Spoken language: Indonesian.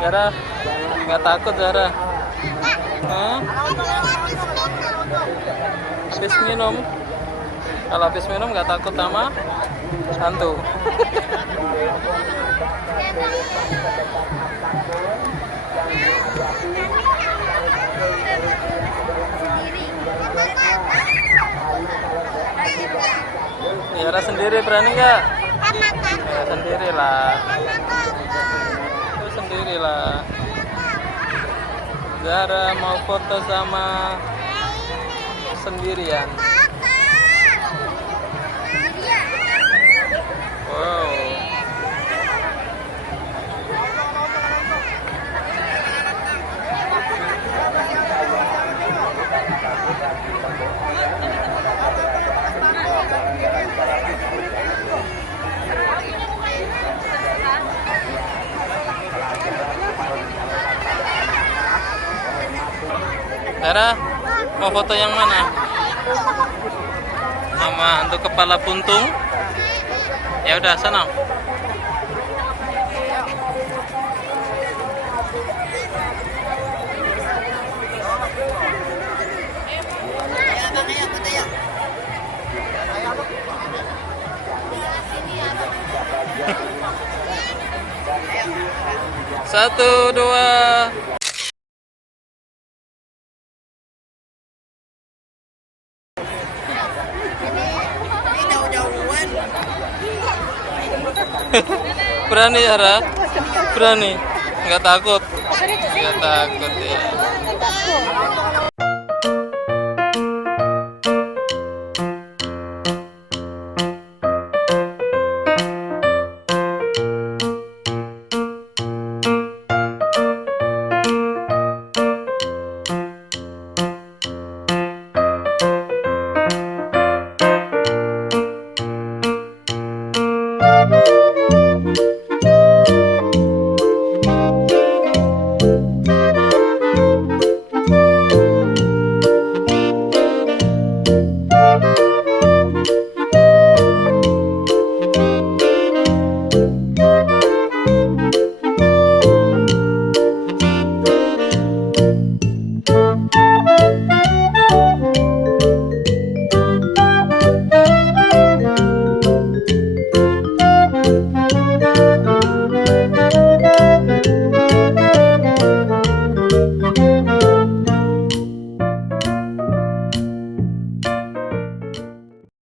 Zara, nggak takut Zara? Hah? Habis minum? Kalau habis minum nggak takut sama hantu? Zara sendiri berani nggak? Ya sendirilah. Sendirilah. Zara mau foto sama sendirian. Wow. Zara, mau foto yang mana? Sama hantu kepala buntung? Ya udah, sana. Satu, dua. Berani Zara? Berani? Nggak takut? Nggak takut ya.